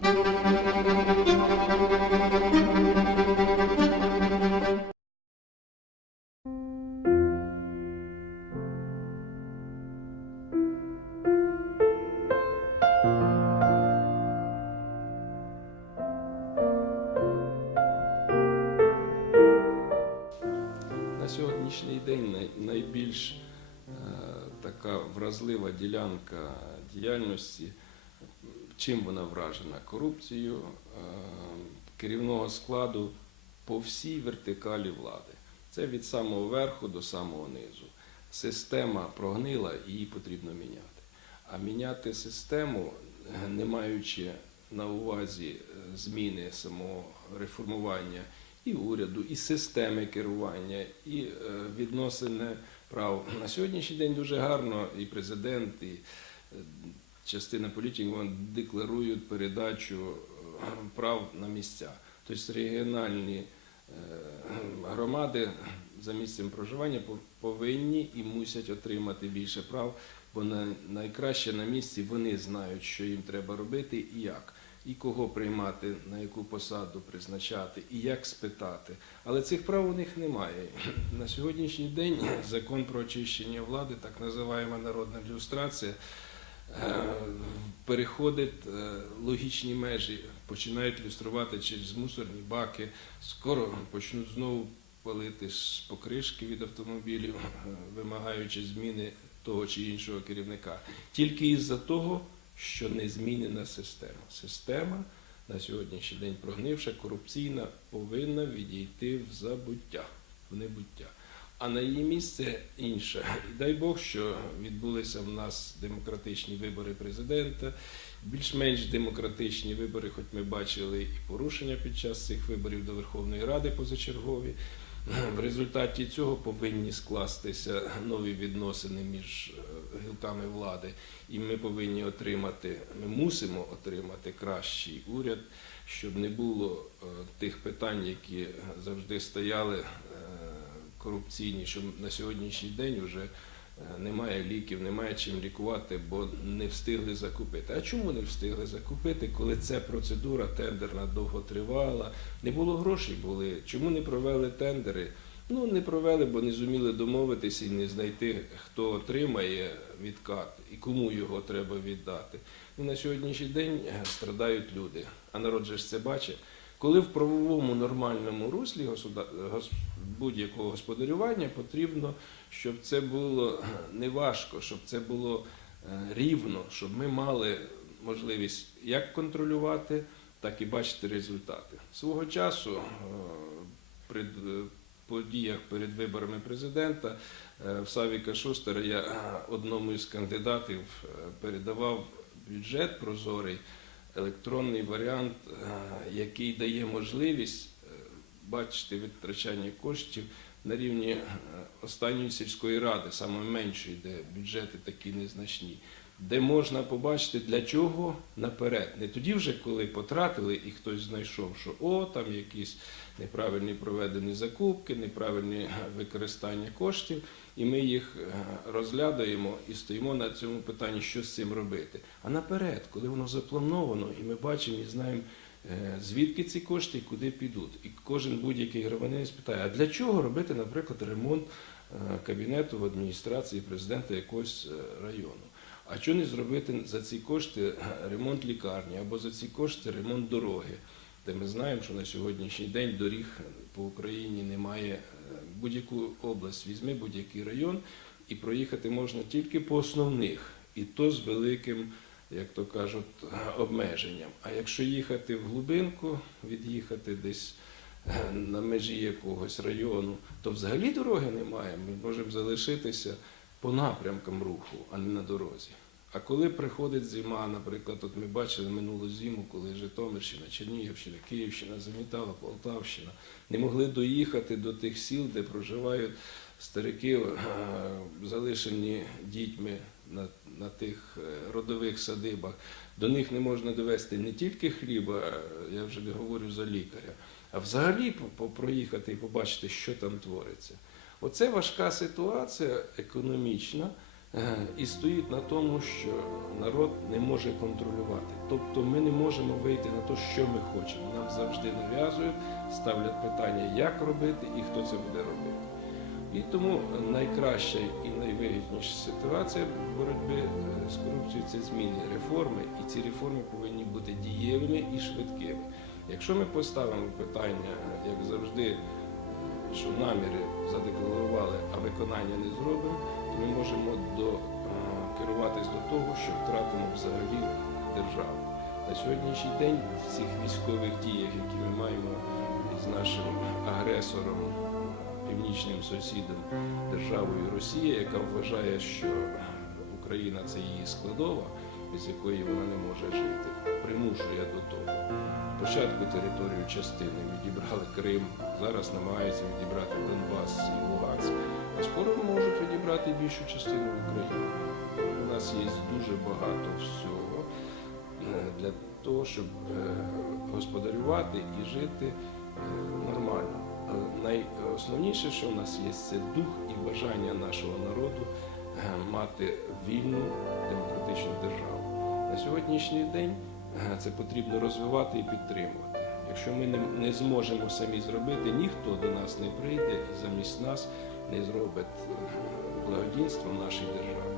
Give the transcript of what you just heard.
На сьогоднішній день найбільш е, така вразлива ділянка діяльності, чим вона вражена? Корупцією е, керівного складу по всій вертикалі влади. Це від самого верху до самого низу. Система прогнила її потрібно міняти. А міняти систему, не маючи на увазі е, зміни самого реформування і уряду, і системи керування, і е, відносини прав. На сьогоднішній день дуже гарно і президент, і частина політиків декларують передачу е, прав на місця. Тобто регіональні е, громади за місцем проживання пов- повинні і мусять отримати більше прав, бо на- найкраще на місці вони знають, що їм треба робити і як, і кого приймати, на яку посаду призначати, і як спитати. Але цих прав у них немає. На сьогоднішній день закон про очищення влади, так називаємо народна люстрація, переходить е, логічні межі, починають люструвати через мусорні баки. Скоро почнуть знову палити з покришки від автомобілів, е, вимагаючи зміни того чи іншого керівника. Тільки із-за того, що не змінена система. Система на сьогоднішній день прогнивша, корупційна, повинна відійти в забуття, в небуття. А на її місце інше. І дай Бог, що відбулися в нас демократичні вибори президента, більш-менш демократичні вибори, хоч ми бачили і порушення під час цих виборів до Верховної Ради позачергові. В результаті цього повинні скластися нові відносини між е, гілками влади, і ми повинні отримати, ми мусимо отримати кращий уряд, щоб не було е, тих питань, які завжди стояли е, корупційні, що на сьогоднішній день вже е, немає ліків, немає чим лікувати, бо не встигли закупити. А чому не встигли закупити, коли ця процедура тендерна довго тривала? Не було грошей, були. Чому не провели тендери? Ну, не провели, бо не зуміли домовитися і не знайти, хто отримає відкат і кому його треба віддати. І на сьогоднішній день е, страдають люди. А народ же ж це бачить. Коли в правовому нормальному руслі будь-якого господарювання потрібно, щоб це було е, неважко, щоб це було е, рівно, щоб ми мали можливість як контролювати, так і бачити результати. Свого часу е, при подіях перед виборами президента в Савіка Шустера я одному із кандидатів передавав бюджет прозорий, електронний варіант, який дає можливість бачити витрачання коштів на рівні е, останньої сільської ради, саме меншої, де бюджети такі незначні, де можна побачити для чого наперед. Не тоді вже, коли потратили і хтось знайшов, що о, там якісь неправильні проведені закупки, неправильне е, використання коштів, і ми їх е, розглядаємо і стоїмо на цьому питанні, що з цим робити. А наперед, коли воно заплановано, і ми бачимо і знаємо. Е, Звідки ці кошти і куди підуть? І кожен будь-який громадянин спитає, а для чого робити, наприклад, ремонт е, кабінету в адміністрації президента якогось е, району? А чого не зробити за ці кошти ремонт лікарні або за ці кошти ремонт дороги? Де ми знаємо, що на сьогоднішній день доріг по Україні немає будь-яку область, візьми будь-який район, і проїхати можна тільки по основних, і то з великим, як то кажуть, обмеженням. А якщо їхати в глибинку, від'їхати десь на межі якогось району, то взагалі дороги немає. Ми можемо залишитися по напрямкам руху, а не на дорозі. А коли приходить зима, наприклад, от ми бачили минулу зиму, коли Житомирщина, Чернігівщина, Київщина замітала, Полтавщина, не могли доїхати до тих сіл, де проживають старики, залишені дітьми на, на тих е, родових садибах. До них не можна довести не тільки хліба, я вже не говорю за лікаря, а взагалі проїхати і побачити, що там твориться. Оце важка ситуація економічна, е, і стоїть на тому, що народ не може контролювати. Тобто ми не можемо вийти на те, що ми хочемо. Нам завжди нав'язують, ставлять питання, як робити і хто це буде робити. І тому найкраща і найвигідніша ситуація боротьби е, з корупцією це зміни реформи, і ці реформи повинні бути дієвими і швидкими. Якщо ми поставимо питання, як завжди, що наміри задекларували, а виконання не зробимо, то ми можемо до, е, керуватись до того, що втратимо взагалі державу. На сьогоднішній день в цих військових діях, які ми маємо із нашим агресором, північним сусідом державою Росія, яка вважає, що Україна це її складова, без якої вона не може жити, примушує до того. Спочатку територію частини відібрали Крим, зараз намагаються відібрати Донбас і Луганськ. А скоро можуть відібрати більшу частину України. У нас є дуже багато всього е, для того, щоб е, господарювати і жити е, нормально. Найосновніше, що в нас є, це дух і бажання нашого народу е, мати вільну демократичну державу. На сьогоднішній день е, це потрібно розвивати і підтримувати. Якщо ми не, не зможемо самі зробити, ніхто до нас не прийде і замість нас не зробить е, благодійство в нашій державі.